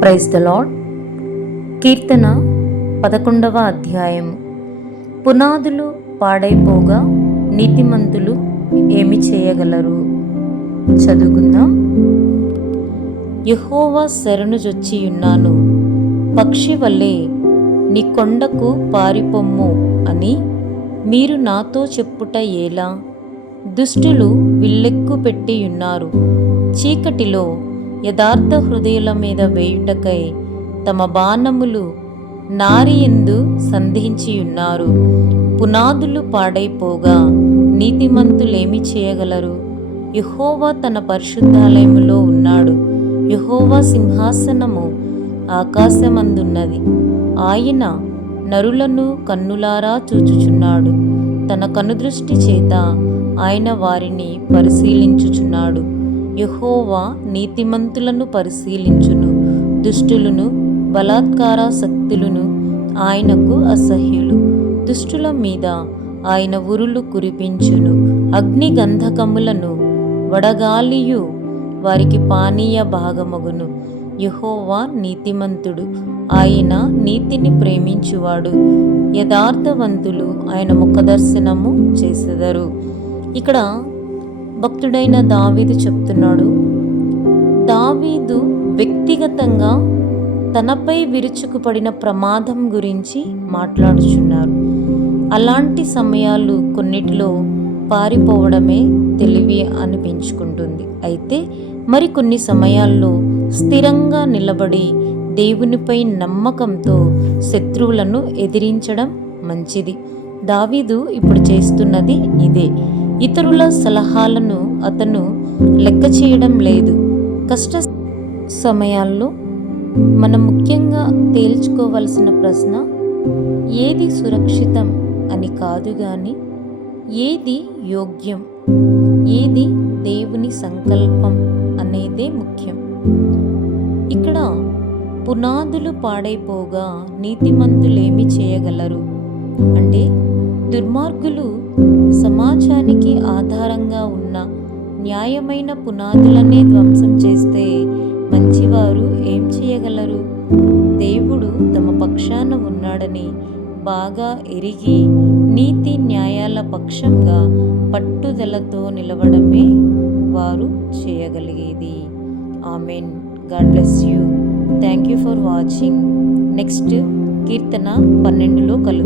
Praise the Lord. కీర్తన 11వ అధ్యాయము. పునాదులు పాడైపోగా నీతిమంతులు ఏమి చేయగలరు? చదువుకుందాం. యెహోవా శరణుజొచ్చియున్నాను, పక్షి వలె నీ కొండకు పారిపొమ్ము అని మీరు నాతో చెప్పుట ఎలా? దుష్టులు విల్లెక్కు పెట్టియున్నారు, చీకటిలో యథార్థ హృదయుల మీద వేయుటకై తమ బాణములు నారియందు సంధించియున్నారు. పునాదులు పాడైపోగా నీతిమంతులేమి చేయగలరు? యెహోవా తన పరిశుద్ధాలయములో ఉన్నాడు. యెహోవా సింహాసనము ఆకాశమందున్నది. ఆయన నరులను కన్నులారా చూచుచున్నాడు. తన కనుదృష్టి చేత ఆయన వారిని పరిశీలించుచున్నాడు. యెహోవా నీతిమంతులను పరిశీలించును, దుష్టులను బలాత్కారాసక్తులను ఆయనకు అసహ్యులు. దుష్టుల మీద ఆయన ఉరులు కురిపించును, అగ్ని గంధకములను వడగాలియు వారికి పానీయ భాగమగును. యెహోవా నీతిమంతుడు, ఆయన నీతిని ప్రేమించువాడు. యథార్థవంతులు ఆయన ముఖదర్శనము చేసెదరు. ఇక్కడ భక్తుడైన దావీదు చెప్తున్నాడు. దావీదు వ్యక్తిగతంగా తనపై విరుచుకుపడిన ప్రమాదం గురించి మాట్లాడుచున్నారు. అలాంటి సమయాలు కొన్నిటిలో పారిపోవడమే తెలివి అనిపించుకుంటుంది. అయితే మరికొన్ని సమయాల్లో స్థిరంగా నిలబడి దేవునిపై నమ్మకంతో శత్రువులను ఎదిరించడం మంచిది. దావీదు ఇప్పుడు చేస్తున్నది ఇదే. ఇతరుల సలహాలను అతను లెక్క చేయడం లేదు. కష్ట సమయాల్లో మనం ముఖ్యంగా తేల్చుకోవలసిన ప్రశ్న ఏది సురక్షితం అని కాదు గాని ఏది యోగ్యం, ఏది దేవుని సంకల్పం అనేదే ముఖ్యం. ఇక్కడ పునాదులు పాడైపోగా నీతిమంతులేమి చేయగలరు అంటే, దుర్మార్గులు సమాజానికి ఆధారంగా ఉన్న న్యాయమైన పునాదులనే ధ్వంసం చేస్తే మంచివారు ఏం చేయగలరు? దేవుడు తమ పక్షాన ఉన్నాడని బాగా ఎరిగి నీతి న్యాయాల పక్షంగా పట్టుదలతో నిలవడమే వారు చేయగలిగేది. Amen. God bless you. Thank you for watching. Next కీర్తన 12లో కలుగు.